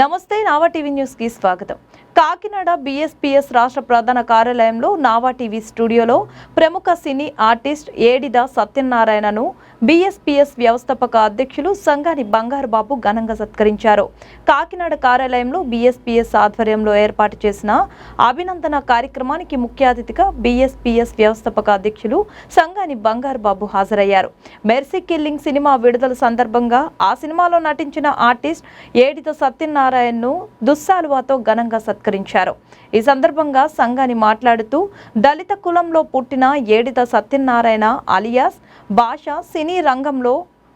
నమస్తే నావా TV news కి స్వాగతం. కాకినాడ బీఎస్పీఎస్ రాష్ట్ర ప్రధాన కార్యాలయంలో నావా టీవీ స్టూడియోలో ప్రముఖ సినీ ఆర్టిస్ట్ ఏడిద సత్యనారాయణను బీఎస్పీఎస్ వ్యవస్థాపక అధ్యక్షులు సంగాని బంగారు బాబు ఘనంగా సత్కరించారు. కాకినాడ కార్యాలయంలో బీఎస్పీఎస్ ఆధ్వర్యంలో ఏర్పాటు చేసిన అభినందన కార్యక్రమానికి ముఖ్య అతిథిగా బీఎస్పీఎస్ వ్యవస్థాపక అధ్యక్షులు సంగాని బంగారు బాబు హాజరయ్యారు. మెర్సీ కిల్లింగ్ సినిమా విడుదల సందర్భంగా ఆ సినిమాలో నటించిన ఆర్టిస్ట్ ఏడిద సత్యనారాయణను దుస్సాలువాతో ఘనంగా సత్కరించారు. ఈ సందర్భంగా సంగాని మాట్లాడుతూ దళిత కులంలో పుట్టిన ఏడిద సత్యనారాయణ అలియాస్ భాష సినీ రంగంలో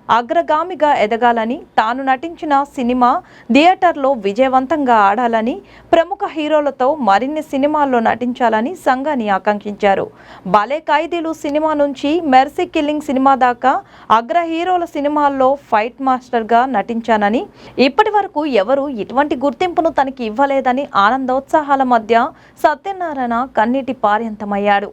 అగ్రగామిగా ఎదగాలని, తాను నటించిన సినిమా థియేటర్లో విజయవంతంగా ఆడాలని, ప్రముఖ హీరోలతో మరిన్ని సినిమాల్లో నటించాలని సంగాని ఆకాంక్షించారు. భలే ఖైదీలు సినిమా నుంచి మెర్సీ కిల్లింగ్ సినిమా దాకా అగ్ర హీరోల సినిమాల్లో ఫైట్ మాస్టర్గా నటించానని, ఇప్పటి వరకు ఎవరు ఇటువంటి గుర్తింపును తనకి ఇవ్వలేదని ఆనందోత్సాహాల మధ్య సత్యనారాయణ కన్నీటి పార్యంతమయ్యాడు.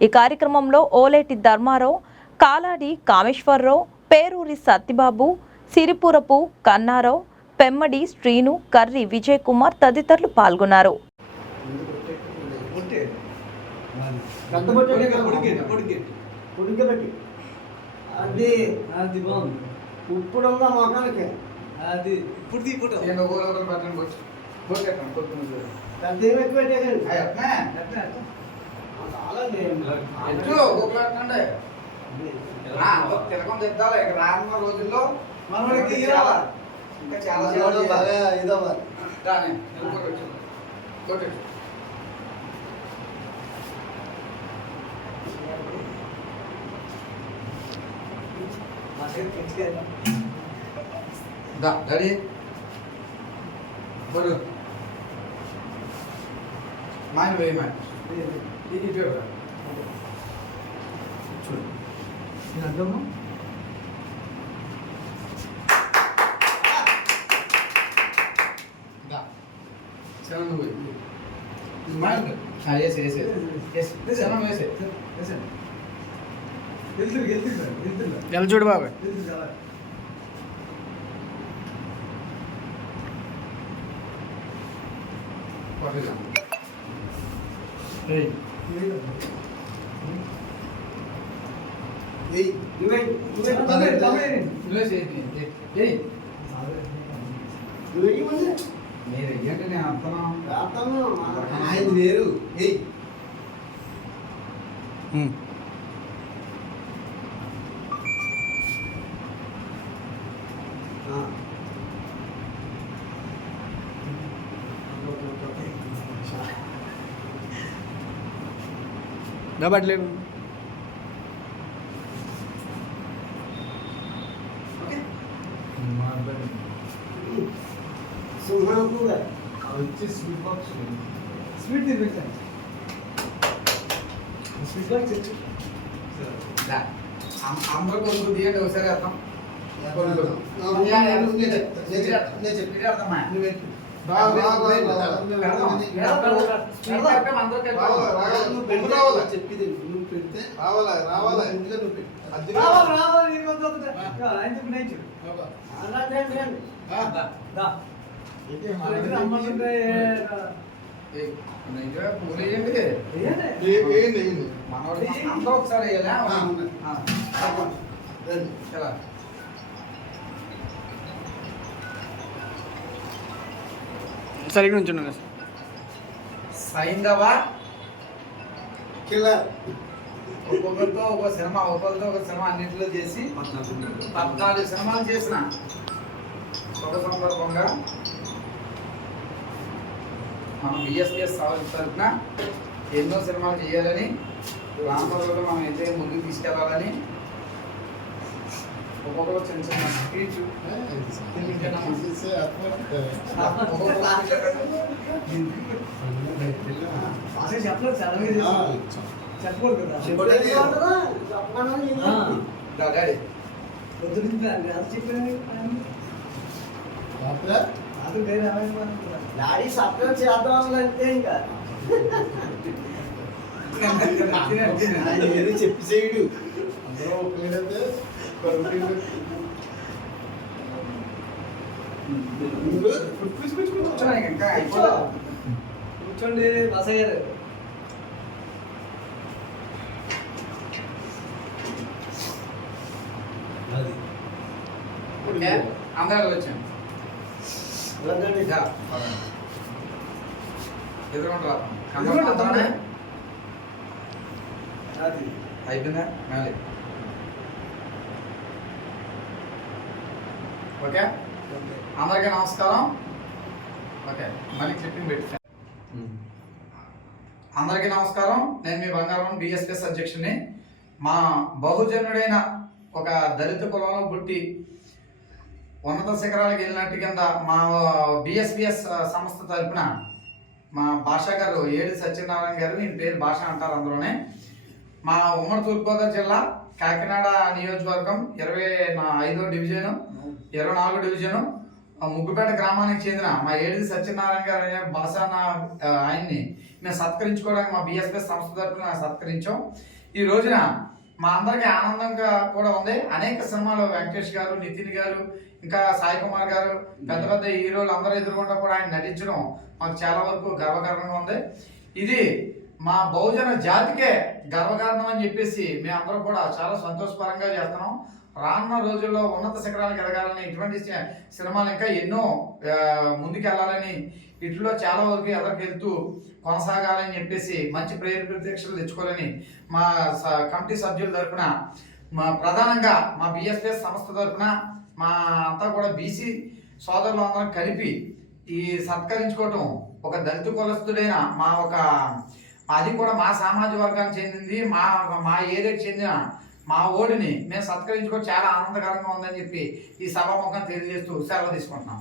ఈ కార్యక్రమంలో ఓలేటి ధర్మారావు, కాలాడి కామేశ్వరరావు, పేరూరి సత్యబాబు, సిరిపురపు కన్నారావు, పెమ్మడి శ్రీను, కర్రి విజయ్ కుమార్ తదితరులు పాల్గొన్నారు. తిరగం తెద్దాలి రానున్న రోజుల్లో మనకి ఇంకా చాలా డాడీ బరు మైండ్ వే మైండ్ చూడు అర్థమా చూడు బాబు వేరు రాబట్లేదు వచ్చి స్వీట్ బాక్స్ స్వీట్ తినిపించండి. స్వీట్ బాక్స్ తెచ్చు అందరూ కొనుక్కు తీయండి ఒకసారి అర్థం చెప్పింది నువ్వు పెడితే రావాలా ఇందులో నువ్వు ఒకసారి సరిగ్గా ఉంచున్నాను. సైంధవ కిల్లర్ ఒక్కొక్కరితో ఒక సినిమా అన్నింటిలో చేసి 14 సినిమాలు చేసిన ఒక సందర్భంగా మనం బిఎస్పిఎస్ తరఫున ఎన్నో సినిమాలు చేయాలని, రామలో మనం అయితే ముందుకు తీసుకెళ్ళాలని ఒక్కొక్కరు చిన్న చిన్న స్పీచ్ డాడీ సప్లై చేద్దామంటే ఇంకా ఏదో చెప్పి చేయడు అందరూ ఒక్కడైతే ఫుడ్ కూర్చోండి ఇంకా అయిపోలేదు. కూర్చోండి బసయ్య గారు. ఓకే అందరూ వచ్చాను ఎదురుకుంటారా కనబడుతుందా? అది అయిపోయిందా మళ్ళీ ఓకే అందరికీ నమస్కారం. ఓకే మళ్ళీ క్లిప్పింగ్ పెట్టి అందరికీ నమస్కారం. నేను మీ బంగారం బిఎస్పిఎస్ అధ్యక్షుడిని. మా బహుజనుడైన ఒక దళిత కులంలో పుట్టి ఉన్నత శిఖరాలకు వెళ్ళినట్టు కింద మా బిఎస్పిఎస్ సంస్థ తరపున మా భాష గారు ఏడి సత్యనారాయణ గారు, ఈయన పేరు భాష అంటారు అందులోనే, మా ఉమ్మడి తూర్పుగోదావరి జిల్లా కాకినాడ నియోజకవర్గం 25వ డివిజను 24వ డివిజను ముగ్గుపేట గ్రామానికి చెందిన మా ఏడి సత్యనారాయణ గారు అనే భాష ఆయన్ని మేము సత్కరించుకోవడానికి మా బిఎస్పిఎస్ సంస్థ తరపున సత్కరించాం. ఈ రోజున మా అందరికీ ఆనందంగా కూడా ఉంది. అనేక సినిమాలు వెంకటేష్ గారు, నితిన్ గారు, ఇంకా సాయి కుమార్ గారు, పెద్ద పెద్ద హీరోలు అందరూ ఎదుర్కొంటూ కూడా ఆయన నటించడం మాకు చాలా వరకు గర్వకారణంగా ఉంది. ఇది మా బహుజన జాతికే గర్వకారణం అని చెప్పేసి మేమందరం కూడా చాలా సంతోషపరంగా చేస్తున్నాం. రానున్న రోజుల్లో ఉన్నత శిఖరాలకు ఎదగాలని, ఇటువంటి సినిమాలు ఇంకా ఎన్నో ముందుకు వెళ్ళాలని, వీటిలో చాలా వరకు ఎదరికెళ్తూ కొనసాగాలని చెప్పేసి మంచి ప్రేరు ప్రత్యక్షలు తెచ్చుకోవాలని మా కమిటీ సభ్యుల తరఫున, మా ప్రధానంగా మా బిఎస్పిఎస్ సంస్థ తరఫున మా అంతా కూడా బీసీ సోదరులు అందరం కలిపి ఈ సత్కరించుకోవటం ఒక దళిత కులస్తుడైన మా ఒక అది కూడా మా సామాజిక వర్గానికి చెందింది, మా ఏరియాకి చెందిన మా ఓడిని మేము సత్కరించుకోవడం చాలా ఆనందకరంగా ఉందని చెప్పి ఈ సభాముఖం తెలియజేస్తూ సెలవు తీసుకుంటున్నాం.